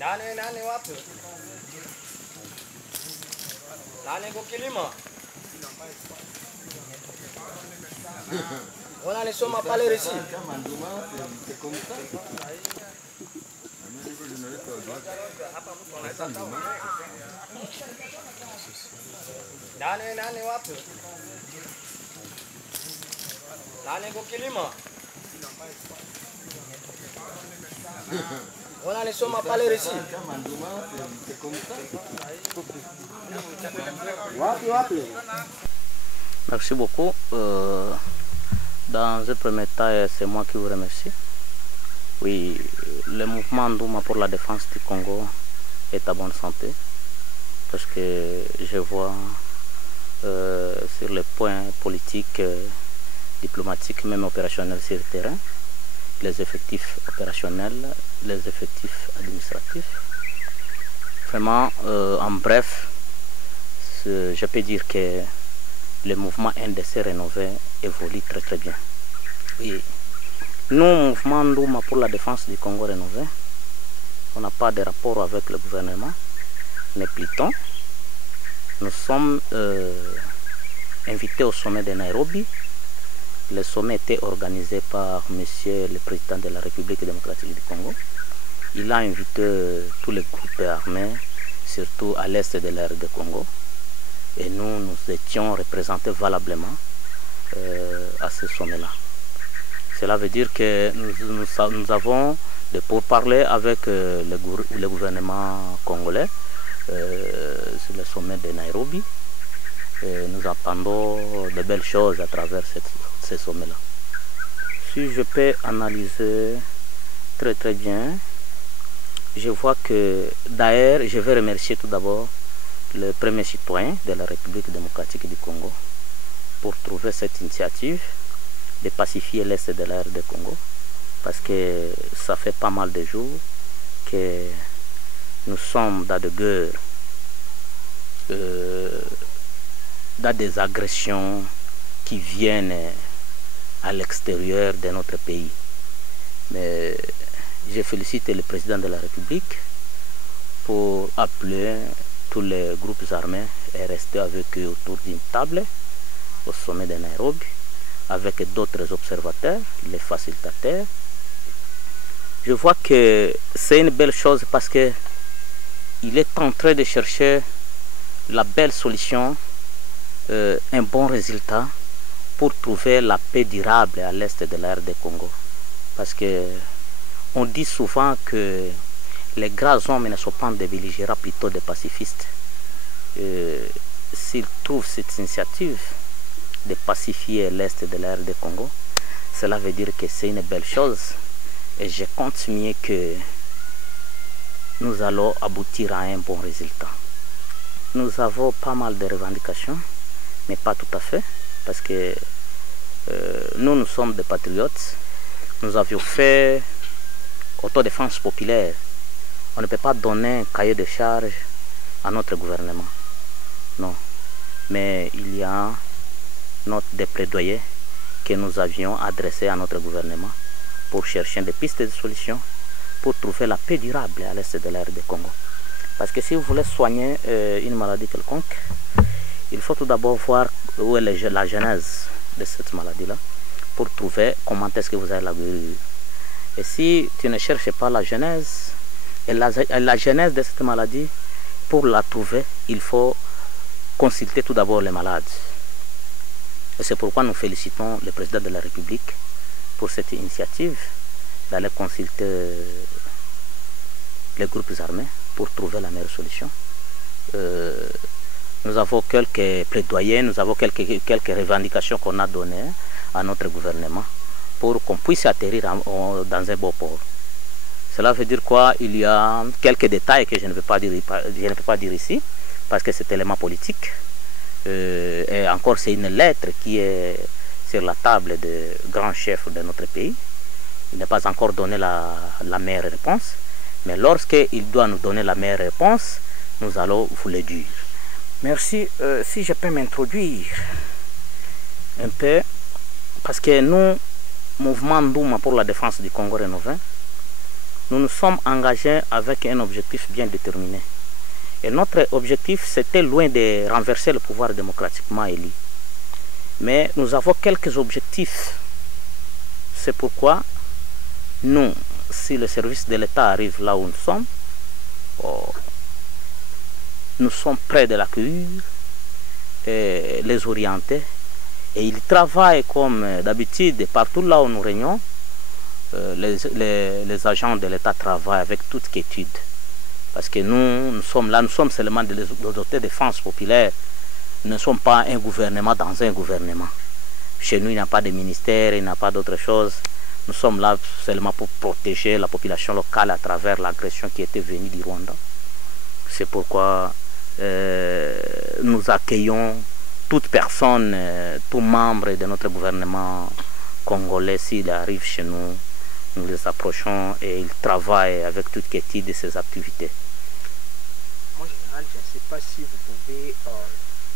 Nani wapi? Nani kukilima? On a les sommes à parler ici. Nani wapi? Nani kukilima? On a les sommes à parler ici. Merci beaucoup. Dans un premier temps, c'est moi qui vous remercie. Oui, le mouvement Ndouma pour la défense du Congo est à bonne santé. Parce que je vois sur les points politiques, diplomatiques, même opérationnels sur le terrain, les effectifs opérationnels, les effectifs administratifs. Vraiment, en bref, je peux dire que le mouvement NDC rénové évolue très très bien. Oui. Nous, mouvement Ndouma pour la défense du Congo rénové, on n'a pas de rapport avec le gouvernement, mais plutôt, nous sommes invités au sommet de Nairobi. Le sommet était organisé par Monsieur le Président de la République démocratique du Congo. Il a invité tous les groupes armés, surtout à l'est de l'ère du Congo. Et nous étions représentés valablement à ce sommet-là. Cela veut dire que nous avons de pourparlers avec le gouvernement congolais sur le sommet de Nairobi. Et nous attendons de belles choses à travers ce sommet-là. Si je peux analyser très très bien, je vois que d'ailleurs, je vais remercier tout d'abord le premier citoyen de la République démocratique du Congo pour trouver cette initiative de pacifier l'Est de l'ère du Congo, parce que ça fait pas mal de jours que nous sommes dans de guerres, dans des agressions qui viennent à l'extérieur de notre pays. Mais je félicite le président de la République pour appeler tous les groupes armés et rester avec eux autour d'une table au sommet de Nairobi avec d'autres observateurs, les facilitateurs. Je vois que c'est une belle chose parce que il est en train de chercher la belle solution, un bon résultat pour trouver la paix durable à l'est de l'ère du Congo. Parce que on dit souvent que les grands hommes ne sont pas des belligérants, plutôt des pacifistes. S'ils trouvent cette initiative de pacifier l'est de l'ère du Congo, cela veut dire que c'est une belle chose. Et je compte mieux que nous allons aboutir à un bon résultat. Nous avons pas mal de revendications, mais pas tout à fait, parce que nous sommes des patriotes. Nous avions fait autodéfense populaire. On ne peut pas donner un cahier de charge à notre gouvernement. Non. Mais il y a des plaidoyers que nous avions adressés à notre gouvernement pour chercher des pistes de solutions pour trouver la paix durable à l'est de l'ère du Congo. Parce que si vous voulez soigner une maladie quelconque, il faut tout d'abord voir où est la genèse de cette maladie-là pour trouver comment est-ce que vous allez la guérir. Et si tu ne cherches pas la genèse, et la genèse de cette maladie, pour la trouver, il faut consulter tout d'abord les malades. Et c'est pourquoi nous félicitons le président de la République pour cette initiative d'aller consulter les groupes armés pour trouver la meilleure solution. Nous avons quelques plaidoyers, nous avons quelques revendications qu'on a données à notre gouvernement pour qu'on puisse atterrir dans un beau port. Cela veut dire quoi? Il y a quelques détails que je ne peux pas dire ici, parce que c'est élément politique. Et encore, c'est une lettre qui est sur la table du grand chef de notre pays. Il n'a pas encore donné la meilleure réponse. Mais lorsqu'il doit nous donner la meilleure réponse, nous allons vous le dire. Merci. Si je peux m'introduire un peu, parce que nous, mouvement Ndouma pour la défense du Congo rénové, nous nous sommes engagés avec un objectif bien déterminé. Et notre objectif, c'était loin de renverser le pouvoir démocratiquement élu. Mais nous avons quelques objectifs. C'est pourquoi nous, si le service de l'État arrive là où nous sommes prêts de l'accueillir, et les orienter. Et ils travaillent comme d'habitude partout là où nous régnons. Les agents de l'État travaillent avec toute quiétude. Parce que nous sommes là, nous sommes seulement des autorités de défense populaire. Nous ne sommes pas un gouvernement dans un gouvernement. Chez nous, il n'y a pas de ministère, il n'y a pas d'autre chose. Nous sommes là seulement pour protéger la population locale à travers l'agression qui était venue du Rwanda. C'est pourquoi nous accueillons toute personne, tout membre de notre gouvernement congolais. S'il arrive chez nous, nous les approchons et ils travaillent avec toute quiétude de ces activités. En général, je ne sais pas si vous pouvez